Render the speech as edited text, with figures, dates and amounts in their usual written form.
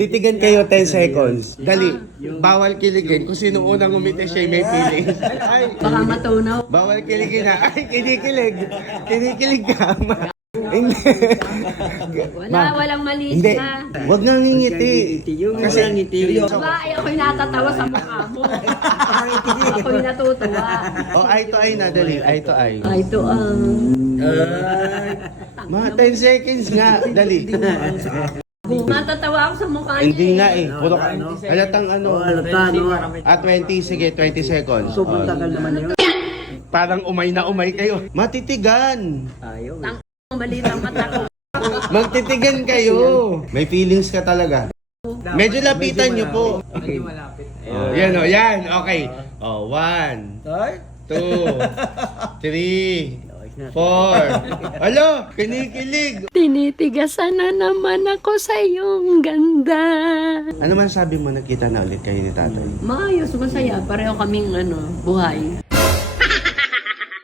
Titigan kayo 10 seconds. Dali. Bawal kiligin. Kung sino unang umiti siya may feelings. Ay, Baka matunaw. bawal kiligin na. Ay, kinikilig. Kinikilig ka. Hindi. Walang maliit Hindi. na. Huwag nang ngingiti. Kasi Diba, ay ako'y natatawa sa mukha mo. Ako'y natutuwa. eye to eye na, dali. Eye to eye. Ay, ito Mga 10 seconds nga. Dali. natatawa ako sa mukha niya. Hindi nga eh. Puro ka. Halatang ano. Halata, no? 20. Sige, 20 seconds. Sobrang tagal naman yun. Parang umay na umay kayo. Matitigan. Ayaw. Maliit ang mata ko. Magtitigan kayo. May feelings ka talaga. Medyo lapitan nyo po. Okay. Oh, yan o, yan. Okay. Oh, 1, 2, 3, 4. Alo, kinikilig. Tinitigasan na naman ako sa iyong ganda. Ano man sabi mo, nakita na ulit kayo ni tatay? Maayos, masaya. Pareho kaming buhay.